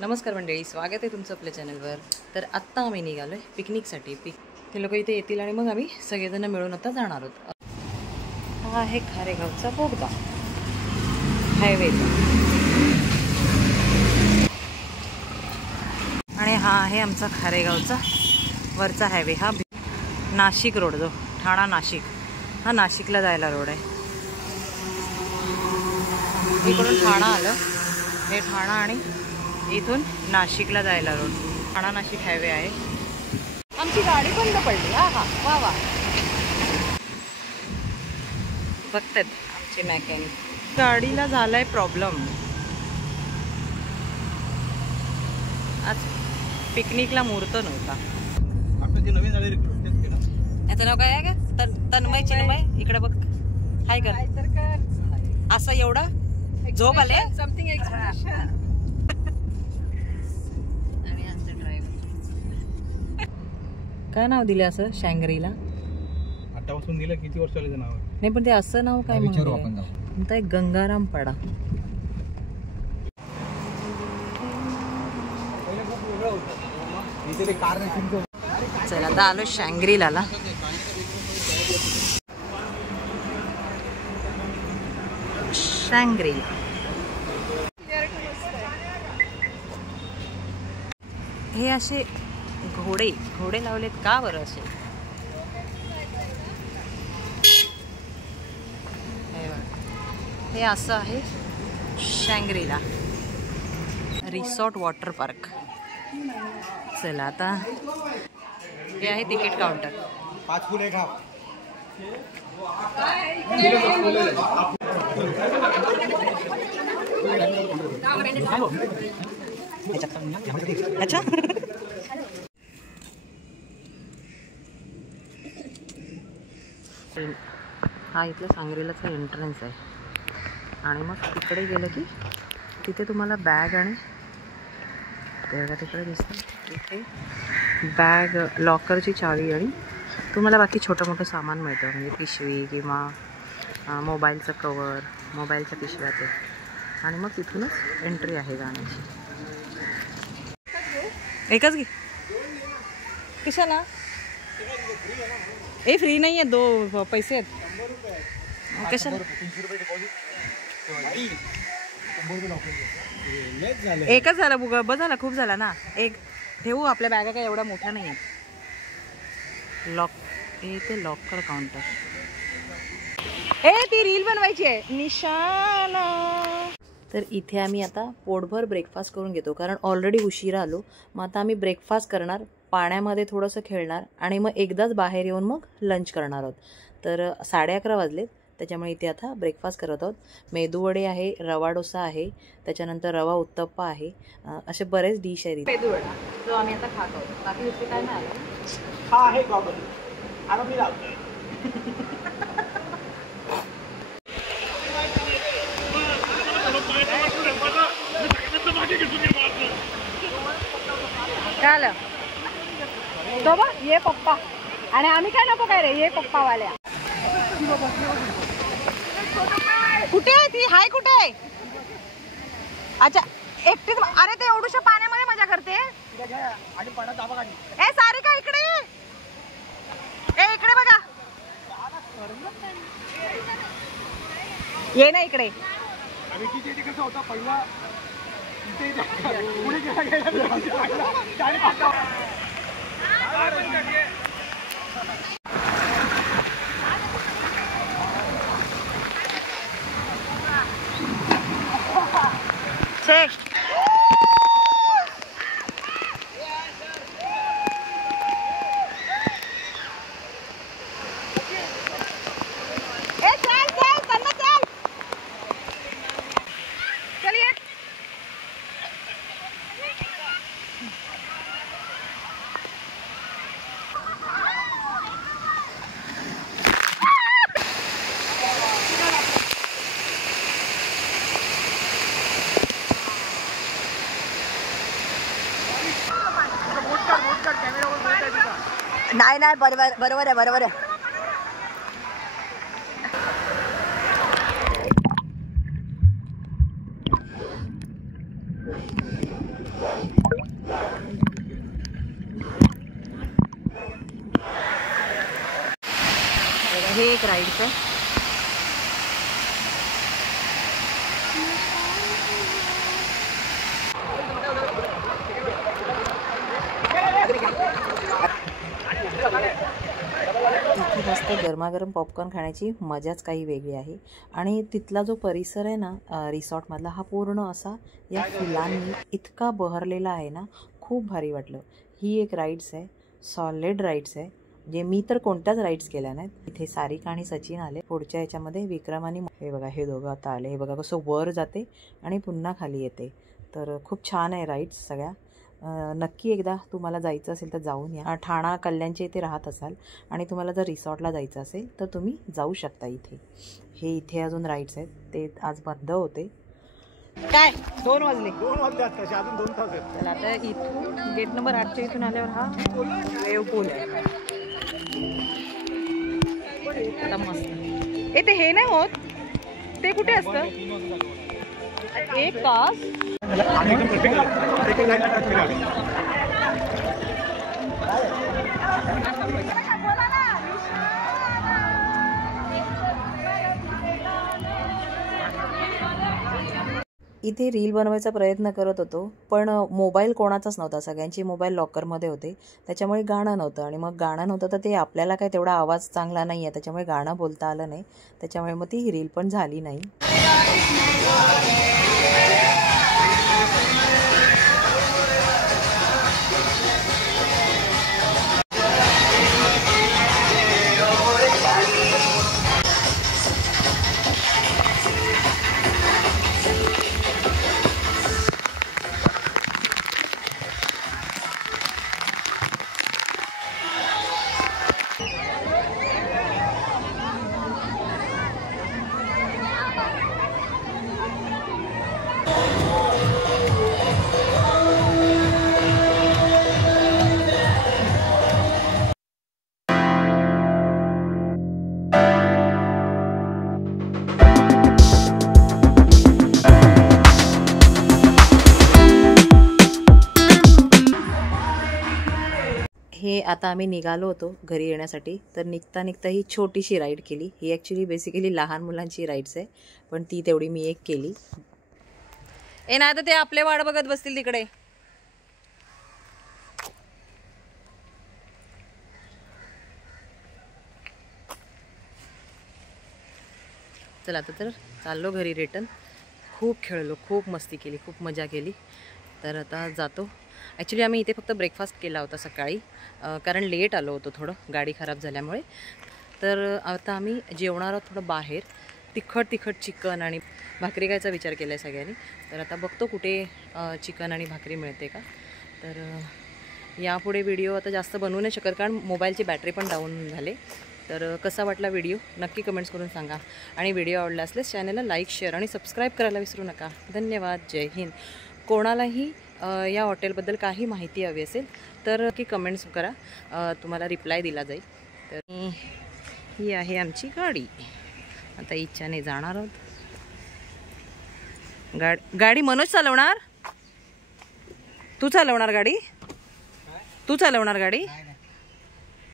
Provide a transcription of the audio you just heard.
नमस्कार मंडळी, स्वागत आहे तुमचं आपल्या चॅनलवर. तर आत्ता आम्ही निघालो आहे पिकनिकसाठी. ते लोक इथे येतील आणि मग आम्ही सगळेजण मिळून आता जाणार आहोत. हा आहे खारेगावचा बोगदा हायवे आणि हा आहे आमचा खारेगावचा वरचा हायवे. हा नाशिक रोड, जो ठाणा नाशिक, हा नाशिकला जायला रोड आहे. इकडून ठाणा आलं, हे ठाणा आणि इथून नाशिकला जायला रोड. ठाणा नाशिक हायवे आहे. आमची गाडी बंद पडली. हा हा वा वा, बघतात आमचे मॅकॅनिक. गाडीला झालाय प्रॉब्लेम. आज पिकनिकला मुहूर्त नव्हता. याचं नाव काय आहे का? तन्मय चिन्मय. इकडे बघ, हाय कर. असं एवढं झोप आले. Something expression. काय नाव दिले असं शँगरीला? आतापासून दिलं, किती वर्ष झाले नाव? नाही पण ते असं नाव काय म्हणतात? गंगाराम पाडा. चला आता आलो शँग्रीला. शँग्रीला हे असे घोडे लावलेत का बरं असे? हे असं आहे शँग्रीला रिसॉर्ट वॉटर पार्क. चला आता हे आहे तिकीट काउंटर. 5 फुले खा. अच्छा, हा इथलं सांगरीलाचा एंट्रन्स आहे. आणि मग तिकडे गेलं की तिथे तुम्हाला बॅग आणि तिकडे दिसतं इथे बॅग, लॉकरची चावी आणि तुम्हाला बाकी छोटं मोठं सामान मिळतं. म्हणजे पिशवी किंवा मोबाईलचं कवर, मोबाईलच्या पिशव्या ते. आणि मग तिथूनच एंट्री आहे जाण्याची. एकच घे. कशाला? ए फ्री नाही आहे, 2 पैसे आहेत. कशाला? एकच झालं बुगा, बस झाला, खूप झाला ना. एक ठेवू, आपल्या बॅगा काय एवढा मोठा नाही आहे. लॉक, ते लॉकर काउंटर. ती रील बनवायची आहे निशाना. तर इथे आम्ही आता पोटभर ब्रेकफास्ट करून घेतो, कारण ऑलरेडी उशिरा आलो. मग आता आम्ही ब्रेकफास्ट करणार, पाण्यामध्ये थोडंसं खेळणार आणि मग एकदाच बाहेर येऊन मग लंच करणार आहोत. तर 11:30 वाजलेत, त्याच्यामुळे इथे आता ब्रेकफास्ट करत आहोत. मेदूवडे आहे, रवा डोसा आहे, त्याच्यानंतर रवा उत्तप्पा आहे, असे बरेच डिश आहेत. मेदूवडा जो आम्ही आता खात आहोत. बाकी दुसरे काय नाही आलं. हा आहे गॉगल. आता मी लावतोय. काय आलं तो बा, ये पप्पा. आणि आम्ही काय नको काय रे, ये पप्पा वाल्या. कुठे आहे ती? हाय कुठे आहे? अच्छा, एकटीच. अरे ते एवढूशा पाण्यामध्ये मजा करते. ए सारिका इकडे ए, इकडे बघा. ये ना इकडे. नाही, बरोबर आहे. एक राईड्स आहे. इथे मस्त गरमागरम पॉपकॉर्न खाण्याची मजाच काही वेगळी आहे. आणि तिथला जो परिसर आहे ना रिसॉर्टमधला, हा पूर्ण असा या फुलांनी इतका बहरलेला आहे ना, खूप भारी वाटलं. ही एक राईड्स आहे, सॉलिड राईड्स आहे. म्हणजे मी तर कोणत्याच राईड्स केल्या नाहीत. इथे सारिका आणि सचिन आले. पुढच्या याच्यामध्ये विक्रम आणि हे बघा, हे दोघं आता आले. हे बघा कसं वर जाते आणि पुन्हा खाली येते. तर खूप छान आहे राईड्स सगळ्या. नक्की एकदा तुम्हाला जायचं असेल तर जाऊन या. ठाणा कल्याणच्या इथे राहत असाल आणि तुम्हाला जर रिसॉर्टला जायचं असेल तर तुम्ही जाऊ शकता इथे. हे इथे अजून राईड्स आहेत, ते आज बंद होते. काय 2 वाजले? 2 वाजल्यात कसे, अजून 2 तास आहेत. चला आता इथून गेट नंबर 8च्या इथून आल्यावर हा वेव पूल आहे. आता मस्त. ते हे नाही होत, ते कुठे असतं? 1 तास इथे रील बनवायचा प्रयत्न करत होतो, पण मोबाईल कोणाचाच नव्हता. सगळ्यांचे मोबाईल लॉकरमध्ये होते, त्याच्यामुळे गाणं नव्हतं. आणि मग गाणं नव्हतं तर ते आपल्याला काय तेवढा आवाज चांगला नाही आहे, त्याच्यामुळे गाणं बोलता आलं नाही. त्याच्यामुळे मग ती रील पण झाली नाही. हे आता आम्ही निघालो होतो घरी येण्यासाठी. तर निघता निघता ही छोटीशी राईड केली. ही ॲक्च्युली बेसिकली लहान मुलांची राईड्स आहे, पण ती तेवढी मी एक केली. नाही तर ते आपले वाट बघत बसतील तिकडे. चला आता तर चाललो घरी रिटर्न. खूप खेळलो, खूप मस्ती केली, खूप मजा केली. तर आता जातो. ॲक्च्युली आम्ही इथे फक्त ब्रेकफास्ट केला होता सकाळी, कारण लेट आलो होतो थोडं गाडी खराब झाल्यामुळे. तर आता आम्ही जेवणार आहोत थोडं बाहेर. तिखट चिकन आणि भाकरी खायचा विचार केला आहे सगळ्यांनी. तर आता बघतो कुठे चिकन आणि भाकरी मिळते का. तर यापुढे व्हिडिओ आता जास्त बनवू नाही शकत, कारण मोबाईलची बॅटरी पण डाऊन झाले. तर कसा वाटला व्हिडिओ नक्की कमेंट्स करून सांगा. आणि व्हिडिओ आवडला असल्यास चॅनलला लाईक, शेअर आणि सबस्क्राईब करायला विसरू नका. धन्यवाद. जय हिंद. कोणालाही या हॉटेलबद्दल काही माहिती हवी असेल तर नक्की कमेंट्स करा, तुम्हाला रिप्लाय दिला जाईल. तर ही आहे आमची गाडी. आता इच्छाने जाणार आहोत. गाडी मनोज चालवणार? तू चालवणार गाडी? तू चालवणार गाडी?